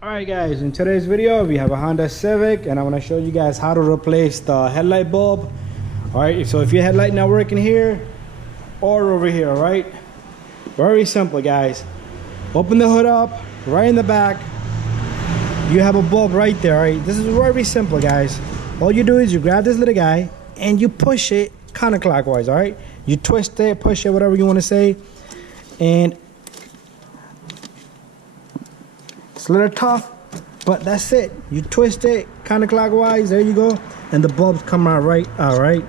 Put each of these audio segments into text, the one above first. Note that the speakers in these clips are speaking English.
Alright guys, in today's video we have a Honda Civic and I want to show you guys how to replace the headlight bulb. Alright, so if your headlight not working here or over here, alright, very simple guys. Open the hood up, right in the back you have a bulb right there. Alright, this is very simple guys. All you do is you grab this little guy and you push it counterclockwise. Alright, you twist it, push it, whatever you want to say, and it's a little tough, but that's it. You twist it counterclockwise, there you go, and the bulbs come out right. Alright,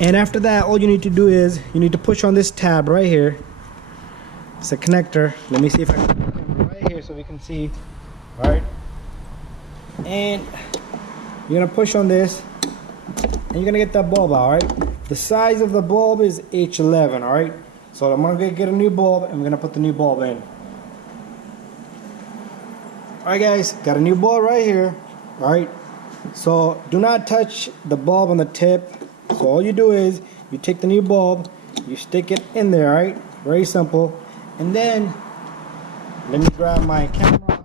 and after that all you need to do is you need to push on this tab right here. It's a connector. Let me see if I can put the camera right here so we can see. Alright, and you're gonna push on this and you're gonna get that bulb out. Alright, the size of the bulb is H11. Alright, so I'm gonna get a new bulb and we're gonna put the new bulb in. Alright guys, got a new bulb right here. Alright, so do not touch the bulb on the tip. So all you do is you take the new bulb, you stick it in there. Alright, very simple. And then let me grab my camera.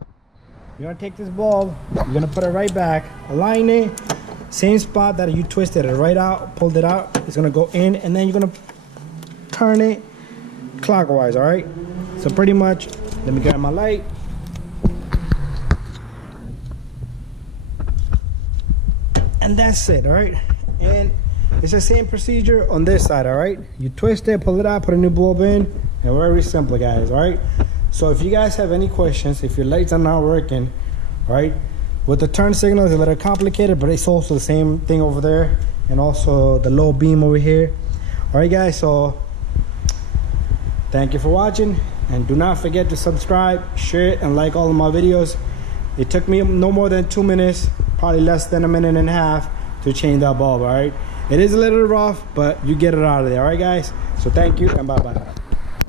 You're gonna take this bulb, you're gonna put it right back, align it, same spot that you twisted it right out, pulled it out. It's gonna go in, and then you're gonna turn it clockwise. Alright, so pretty much, let me grab my light. And that's it. Alright, and it's the same procedure on this side. Alright, you twist it, pull it out, put a new bulb in, and very simple guys. Alright, so if you guys have any questions, if your lights are not working, alright, with the turn signal it's a little complicated, but it's also the same thing over there, and also the low beam over here. Alright guys, so thank you for watching, and do not forget to subscribe, share, and like all of my videos. It took me no more than 2 minutes, probably less than a minute and a half to change that bulb. Alright, it is a little rough, but you get it out of there. Alright guys, so thank you and bye bye.